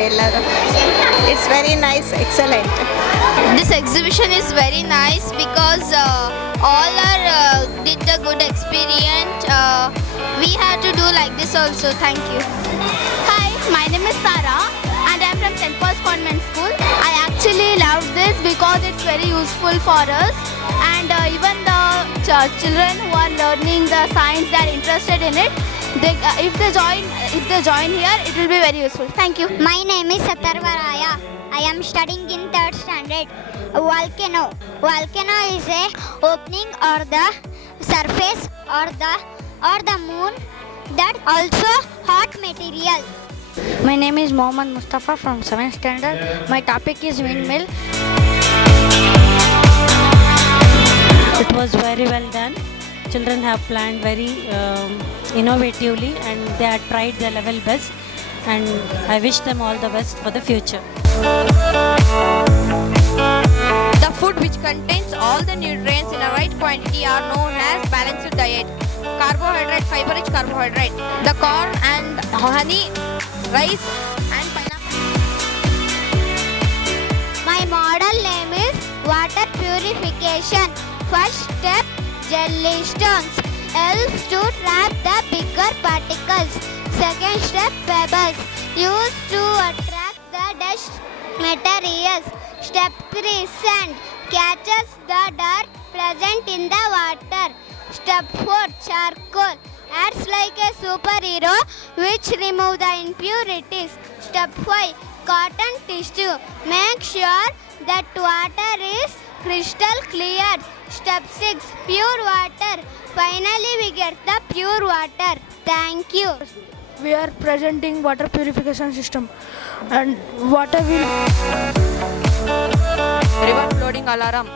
ಇದ್ದಾರೆ ಎಲ್ಲರೂ. It's very nice, excellent. This exhibition is very nice because all are did a good experience. We have to do like this also. Thank you. Hi, my name is Sarah and I'm from St. Paul's Convent School. I actually love this because it's very useful for us, and even the children who are learning the science, they are interested in it. They, if they join here, it will be very useful. Thank you. My name is Satarvaraya. I am studying in 3rd standard. A volcano. Volcano is a opening or the surface or the moon that also hot material. My name is Mohammad Mustafa from 7th standard. My topic is windmill. It was very well done. Children have planned very innovatively and they have tried their level best, and I wish them all the best for the future. The food which contains all the nutrients in a right quantity are known as balanced diet. Carbohydrate, fiber-rich carbohydrate. The corn and honey, rice and pineapple. My model name is water purification. First step, jelly stones helps to trap the bigger particles. Second step, pebbles used to attract the dust materials. Step 3, sand catches the dirt present in the water. Step 4, charcoal acts like a superhero which remove the impurities. Step 5, cotton tissue. Make sure that water is crystal clear. Step 6, pure water. Finally we get the pure water. Thank you. We are presenting water purification system, and water will river flooding alarm.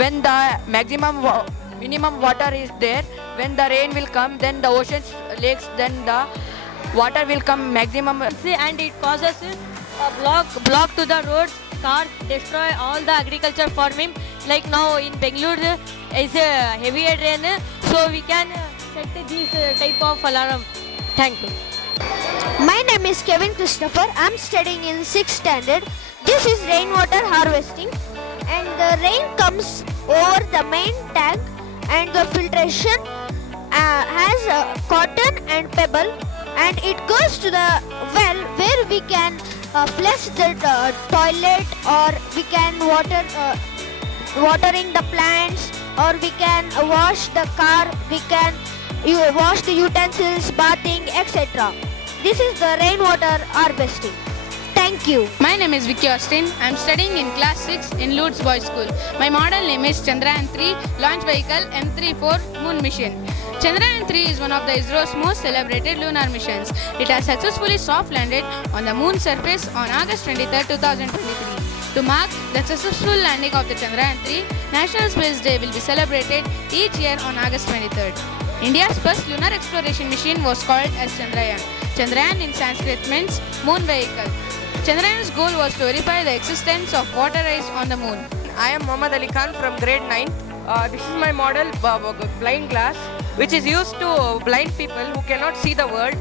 When the minimum water is there, when the rain will come, then the oceans, lakes, then the water will come maximum. And it causes a block to the roads, cars, destroy all the agriculture farming. Like now in Bangalore is a heavy rain, so we can set this type of alarm. Thank you. My name is Kevin Christopher. I'm studying in 6th standard. This is rainwater harvesting, and the rain comes over the main tank, and the filtration has cotton and pebble, and it goes to the well where we can flush the toilet, or we can watering the plants, or we can wash the car, we can wash the utensils, bathing, etc. This is the rainwater harvesting. Thank you. My name is Vicky Austin. I am studying in class 6 in Lourdes Boys School. My model name is Chandrayaan-3 launch vehicle M34 moon mission. Chandrayaan-3 is one of the ISRO's most celebrated lunar missions. It has successfully soft landed on the moon's surface on August 23, 2023. To mark the successful landing of the Chandrayaan-3, National Space Day will be celebrated each year on August 23rd. India's first lunar exploration mission was called as Chandrayaan. Chandrayaan in Sanskrit means moon vehicle. Chandrayaan's goal was to verify the existence of water ice on the moon. I am Muhammad Ali Khan from grade 9. This is my model blind glass, which is used to blind people who cannot see the world.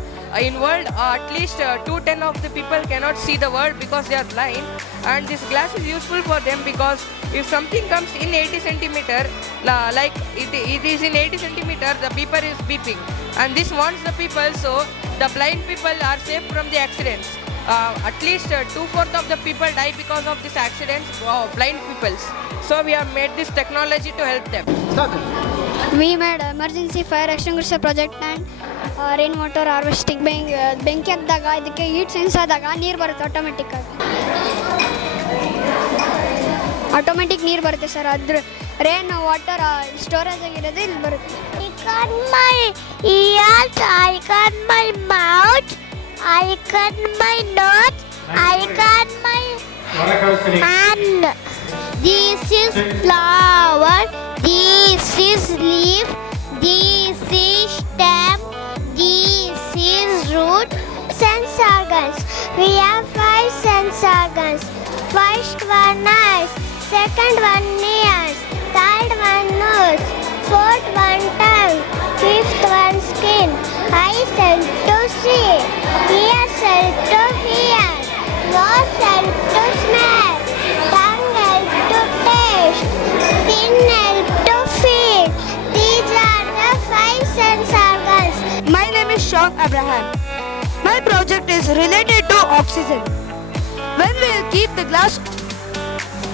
In world, at least 2/10 of the people cannot see the world because they are blind, and this glass is useful for them because if something comes in 80 centimeter, like it is in 80 centimeter, the beeper is beeping, and this warns the people, so the blind people are safe from the accidents. At least 2/4 of the people die because of this accidents, blind peoples. So we have made this technology to help them. We made emergency fire extinguisher project and rainwater harvesting. ಬೆಂಕಿ ಹತ್ತಿದಾಗ ಇದಕ್ಕೆ heat sense ಆದಾಗ ನೀರು ಬರುತ್ತೆ automatic ನೀರು ಬರುತ್ತೆ sir. ಅದ್ರ rain water storage ಆಗಿರೋದು ಇಲ್ಲಿ ಬರುತ್ತೆ. I got my ears, I got my mouth, I got my nose, I got my hand. This is flower, this is leaf, this is stem, this is root. Sense organs. We have 5 sense organs. First one eyes, second one ears, third one nose, fourth one tongue, fifth one skin. Eyes help to see, ears help to hear, Abraham. My project is related to oxygen. When we keep the glass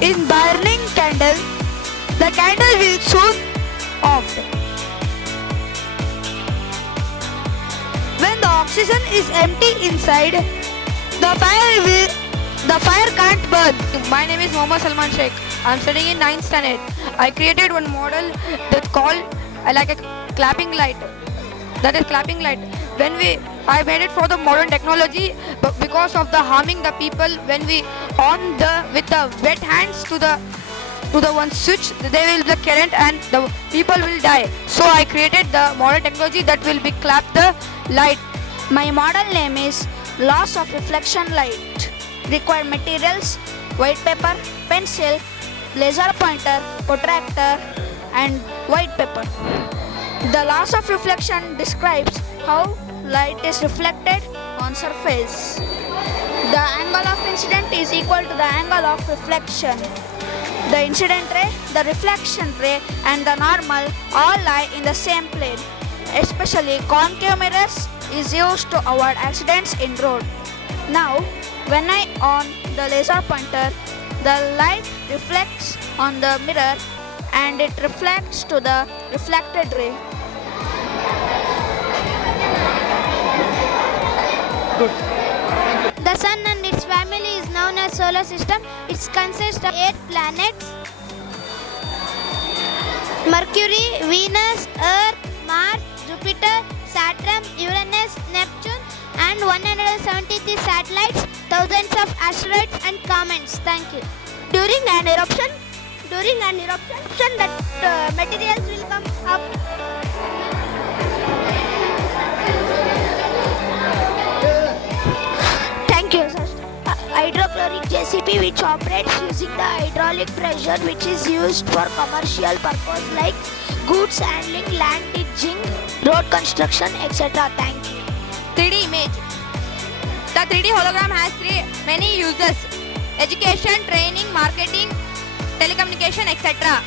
in burning candle, the candle will soon off. When the oxygen is empty inside, the fire can't burn. My name is Mohammad Salman Sheikh. I am studying in 9th standard. I created one model that called like a clapping light. That is clapping light. I made it for the modern technology, but because of the harming the people when we on with the wet hands to the one switch, there will be the current and the people will die. So I created the modern technology that will be clap the light. My model name is Loss of Reflection Light. Required materials: white paper, pencil, laser pointer, protractor and white paper. The loss of reflection describes how light is reflected on surface. The angle of incident is equal to the angle of reflection. The incident ray, the reflection ray and the normal all lie in the same plane. Especially concave mirrors is used to avoid accidents in road. Now, when I on the laser pointer, the light reflects on the mirror and it reflects to the reflected ray. The sun and its family is known as solar system. It consists of 8 planets: Mercury, Venus, Earth, Mars, Jupiter, Saturn, Uranus, Neptune, and 173 satellites, thousands of asteroids and comets. Thank you. During an eruption, that materials will come up. Thank you, sir. Hydrochloric JCB, which operates using the hydraulic pressure, which is used for commercial purpose like goods handling, land digging, road construction, etc. Thank you. 3D image. The 3D hologram has many uses: education, training, marketing, telecommunication, etc.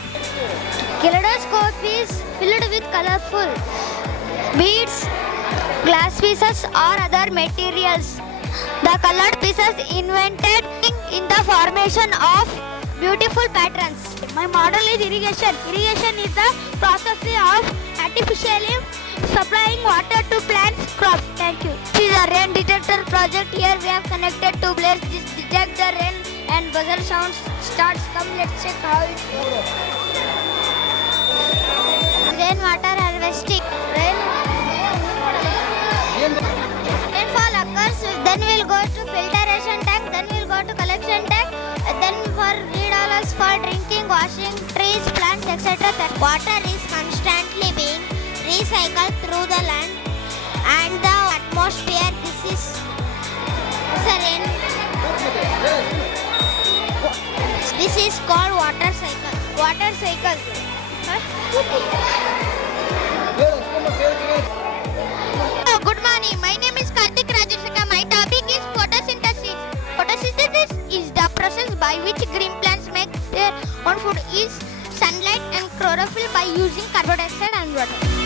Kaleidoscope is filled with colorful beads, glass pieces or other materials. The colored pieces invented in the formation of beautiful patterns. My model is irrigation. Irrigation is the process of artificially supplying water to plants, crops. Thank you. This is a rain detector project. Here we have connected two blades. This detect the rain and buzzer sounds starts. Come, let's check how it works. Rainwater harvesting. Rainfall occurs, then we'll go to filtration tank, then we'll go to collection tank, then for $3 for drinking, washing, trees, plants, etc. Water is constantly being recycled through the land and the atmosphere. This is rain. This is called water cycle. Water cycle. Oh, good morning. My name is Karthik Rajashaka. My topic is photosynthesis. Photosynthesis is the process by which green plants make their own food is sunlight and chlorophyll by using carbon dioxide and water.